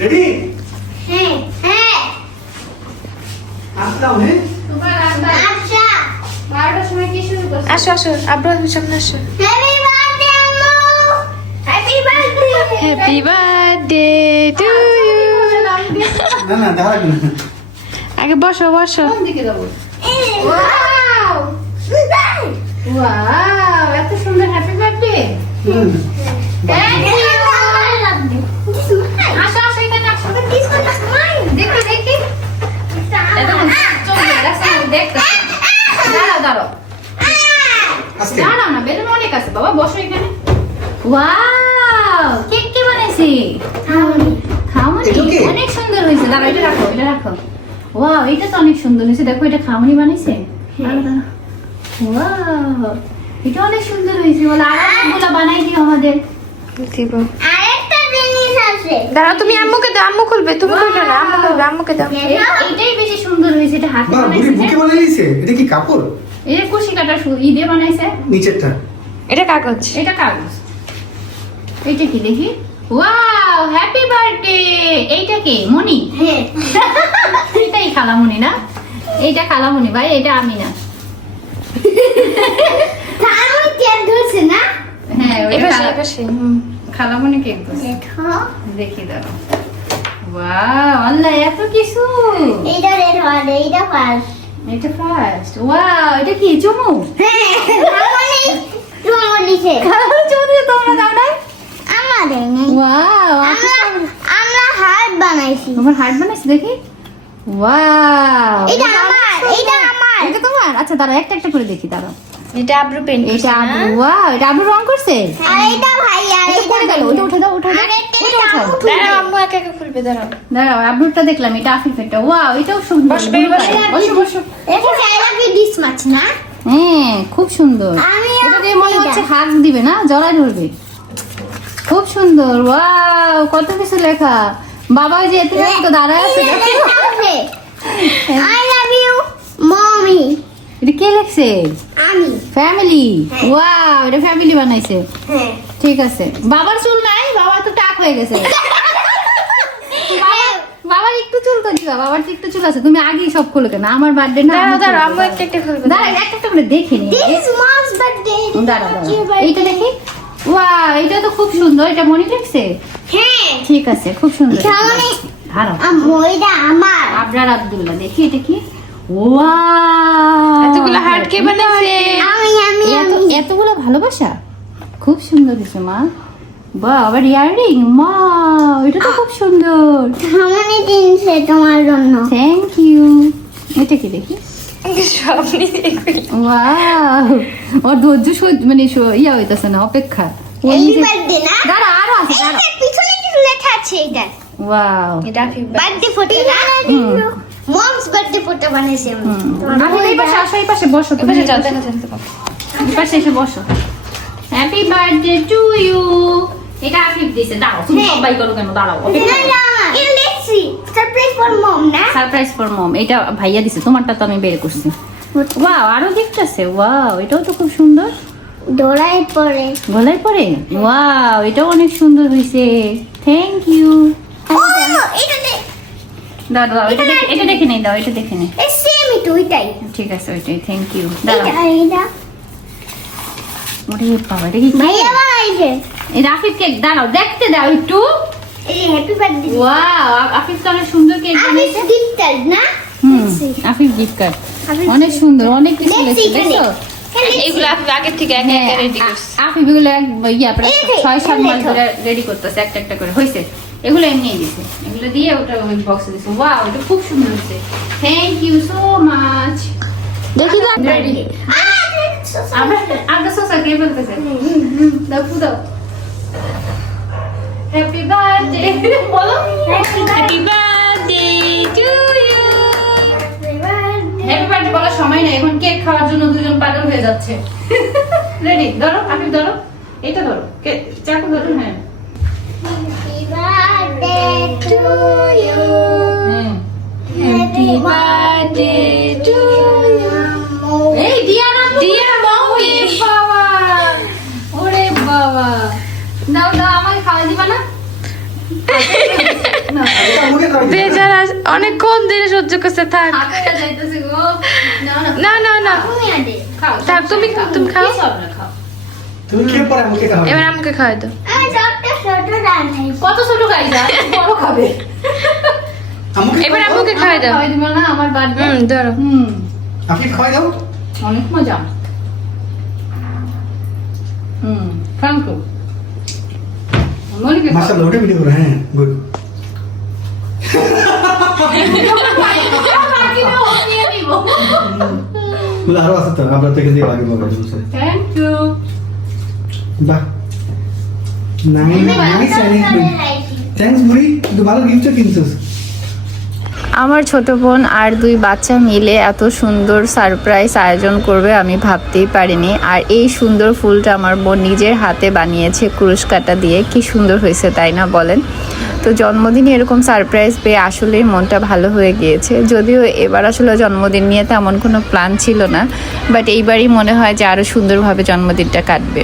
Ready? হ্যাঁ হ্যাঁ আসলাম হ্যাঁ তোমার রান্না আচ্ছা 12টার সময় কি শুরু করছো? আসো আসো আব্বু সামনে আসো। হ্যাপি বার্থডে আম্মু happy birthday happy birthday to you. না না দেখা লাগবে না আগে বসো বসো। কোন দিকে যাবো? ওয়াও ওয়াও, এত সুন্দর হ্যাপি বার্থডে। হুম। থ্যাংক ইউ আসো আসো এখানে আসো। দেখি দেখি। এটা চলবে, রাস্তা দেখতেছি। দাঁড়াও দাঁড়াও। আজকে দাঁড়াও না, বেলুন অনেক আছে বাবা, বসো এখানে। ওয়াও, কেক কে বানাইছে? খাওনি? এটা কি? অনেক সুন্দর হয়েছে। দাঁড়াও, এটা রাখো, এটা রাখো। ওয়াও, এটা তো অনেক সুন্দর হয়েছে। দেখো, এটা খাওনি বানাইছে। দাঁড়াও, দাঁড়াও। ওয়াও, এটা অনেক সুন্দর হয়েছে। বলে আর অনেকগুলো বানাই দিও আমাদের। দিব। আরেকটা জিনিস আছে দাঁড়াও তুমি আম্মুকে দাও, আম্মু খুলবে, তুমি খুলবে না, আম্মু খুলবে, আম্মুকে দাও। এটাই বেশি সুন্দর হয়েছে। এটা হাতে বাহ বুড়ি বানাইছে। বুকে বানিয়ে দিয়েছে এটা কি কাপড় এটা কুশি কাটা ঈদে বানাইছে। নিচেরটা এটা কাগজ। এটা কাগজ। এইটা কি দেখি? Wow, happy birthday. এইটা কি মনি? হ্যাঁ এটাই খালামণি না? এইটা খালামণি ভাই, এটা আমি না। আমি কেক ধরছে না হ্যাঁ, ওটা এপাশে এপাশে। হুম। খালামণি কেক বলছে। দেখো দেখি দাঁড়াও। ওয়াও, আল্লাহ এত কিছু। এইটা রেড হওয়ার এইটা ফার্স্ট এটা ফার্স্ট। ওয়াও, এটা কি চুমু? হ্যাঁ মানে তোমার দিছে চুমু দিয়ে তোমরা দাও নাই? আমাদের নেই ওয়াও, আমরা আমরা হার্ট বানাইছি তোমার হার্ট বানাইছে দেখি। ওয়াও, এটা আমার এটা আমার এটা তোমার? আচ্ছা দাঁড়াও, একটা একটা করে দেখি, দাঁড়াও। এটা আব্রু পেন্ট করছে এটা না? আব্বু। ওয়াও, এটা আব্বু রং করছে। আর এইটা ভাই আর এটা এইটা পড়ে গেল, ওটা উঠে দাও, উঠে দাও। আরেকটা ওটা উঠাও। আম্মু দাঁড়াও আম্মু একা একা খুলবে, দাঁড়াও। দাঁড়াও, আব্বুরটা দেখলাম, এটা আফিফেরটা। ওয়াও, এটাও সুন্দর। বসো, baby, বসো। বসো বসো। এটা সাইরাপি ডিস মাছ না হ্যাঁ, খুব সুন্দর। আমি এটা দিয়ে মনে হচ্ছে হাত দিবে না, জড়াই ধরবে। খুব সুন্দর। ওয়াও, কত কিছু লেখা। বাবা ওই যে এতে তো দাঁড়ায় আছে দেখো। আই লাভ ইউ মমি এটা কে লেখছে? আমি ফ্যামিলি। হ্যাঁ। ওয়াও, এটা ফ্যামিলি বানাইছে। হ্যাঁ ঠিক আছে। বাবার চুল নাই, বাবা তো টাক হয়ে গেছে। বাবার একটু চুল তো দিবা, বাবার তো একটু চুল আছে। তুমি আগেই সব খুলে কেন? আমার বার্থডে না? দাঁড়াও আমি দাঁড়াও খুলবো। আম্মু একটা একটা খুলবে। দাঁড়াও, একটা একটা করে দেখে নি। দিস মমস বার্থডে দাঁড়াও দাঁড়াও, এইটা দেখি। ওয়াও, এটা তো খুব সুন্দর। এটা মনে লিখছে? হ্যাঁ ঠিক আছে, খুব সুন্দর। খাওনি দাঁড়াও, আম্মু এটা আমার আবরার আব্দুল্লাহ। দেখি এটা কি? ওয়াও, এতগুলো হার্ট কে বানাইছে? আমি আমি আমি এতগুলো ভালোবাসা। খুব সুন্দর হয়েছে মা। বাহ, আবার ইয়াররিং। মা, এটা তো খুব সুন্দর। খাওনি দিনছে তোমার জন্য থ্যাংক ইউ। এটা কি দেখি? সব নিয়ে এগুলো। ওয়াও, ওর ধৈর্য মানে ইয়া হইতাছে না, অপেক্ষা। ও হ্যাপি নিজে- বার্থডে না দাঁড়া, আরো আছে, দাঁড়া। এটা পিছনে কিছু লেখা আছে এটা ওয়াও। এটা আফিফ বার্থডে ফটো না মমস বার্থডে ফটো বানাইছে আমি আমি এই পাশে আসো, এই পাশে বসো, তুমি এপাশে যাও, দেখা যাচ্ছে তো। এই পাশে এসে বসো। Happy birthday to you. এটা আফিফ দিয়েছে। দাঁড়াও, তুমি হ্যাঁ। সবাই করো কেন? দাঁড়াও, এটা দেখছি সারপ্রাইজ ফর মম না সারপ্রাইজ ফর মম। এটা ভাইয়া দিছে, তোমারটা তো আমি বের করছি। ওয়াও, আরো গিফট আছে। ওয়াও, এটাও তো খুব সুন্দর। ডোরাই পরে গলায় পরে। ওয়াও, এটাও অনেক সুন্দর হয়েছে। Thank you. ও এটা দাও দাও, এটা দেখে নেই, দাও, এটা দেখে নেই। সেমই তো এটাই ঠিক আছে, ওইটাই। Thank you. এটা দাঁড়াও। এটা ওরে বাবা, এটা কি? ভাইয়া বানাইছে এই আফিফ কেক, দাঁড়াও, দেখতে দাও একটু। এই হ্যাপি বার্থডে ওয়াও, আফিফ তো অনেক সুন্দর কেক আমি বানিয়েছে। গিফট না হুম, আফিফ গিফট কার্ড। আফিফ অনেক সুন্দর, অনেক কিছু দেখছি লেখছে, এখানে। দেখছো? এগুলো আফিফ আগের থেকে একা একা রেডি করছে। আফিফ এগুলো প্রায় এই যে, 6-7 মাস লেখো। ধরে রেডি করতেছে, একটা একটা করে হয়েছে। এগুলো এমনি দিছে, এগুলো দিয়ে ওটা ওই বক্সে দিছে। ওয়াও, এটা খুব সুন্দর হয়েছে। Thank you so much. দেখি তো রেডি। আমরা আমরা সোসা কে বলতেছে? দাও ফু দাও। হ্যাপি বার্থডে বলো। Happy birthday to you. Happy birthday বলার সময় নেই, এখন কেক খাওয়ার জন্য দুজন পাগল হয়ে যাচ্ছে। রেডি? ধরো, আফিফ ধরো, এটা ধরো, চাকু ধরো। হ্যাঁ, Happy birthday to you. হ্যাঁ। Happy বার্থডে টু এই দিয়া না, Dear mommy. ওরে বাবা, ওরে বাবা। দাও দাও, আমাকে খাওয়া দিবা না? না এটা আমাকে খাওয়াই দিও। বেজার অনেকক্ষণ ধরে সহ্য করছে, থাক। হাতে যাইতেছে গো না না না তুমি আদে খাও থাক, তুমি খাও। কি সব না খাও তুমি খেয়ে পরে আমাকে খাওয়াই দিও। এবার আমাকে খাওয়াই দাও। আমি ডক্টর ছোট ডাল খাইছি কত ছোট খাই যা বড় খাবে আমাকে এবার খাওয়াই দাও। আমাকে খাওয়াই দাও। খাওয়াই দিব না আমার বার্থডে ধরো। আপনি খাওয়াই দাও। অনেক মজা থ্যাংক ইউ মনিকে মাশাআল্লাহ, ওটা ভিডিও করো। হ্যাঁ, গুড। আরো আছে তো, আমরা থেকে দিয়ে আগে বলবো। থ্যাংক ইউ বাহ, নাইস নাইস। থ্যাঙ্কস বুড়ি, তুই ভালো গিফট কিনছিস। আমার ছোট বোন আর দুই বাচ্চা মিলে এত সুন্দর সারপ্রাইজ আয়োজন করবে আমি ভাবতেই পারিনি। আর এই সুন্দর ফুলটা আমার বোন নিজের হাতে বানিয়েছে কুরুশ কাঁটা দিয়ে। কি সুন্দর হয়েছে তাই না বলেন? তো জন্মদিনে এরকম সারপ্রাইজ পেয়ে আসলেই মনটা ভালো হয়ে গিয়েছে। যদিও এবার আসলে জন্মদিন নিয়ে তেমন কোনো প্ল্যান ছিল না, বাট এইবারই মনে হয় যে আরও সুন্দরভাবে জন্মদিনটা কাটবে।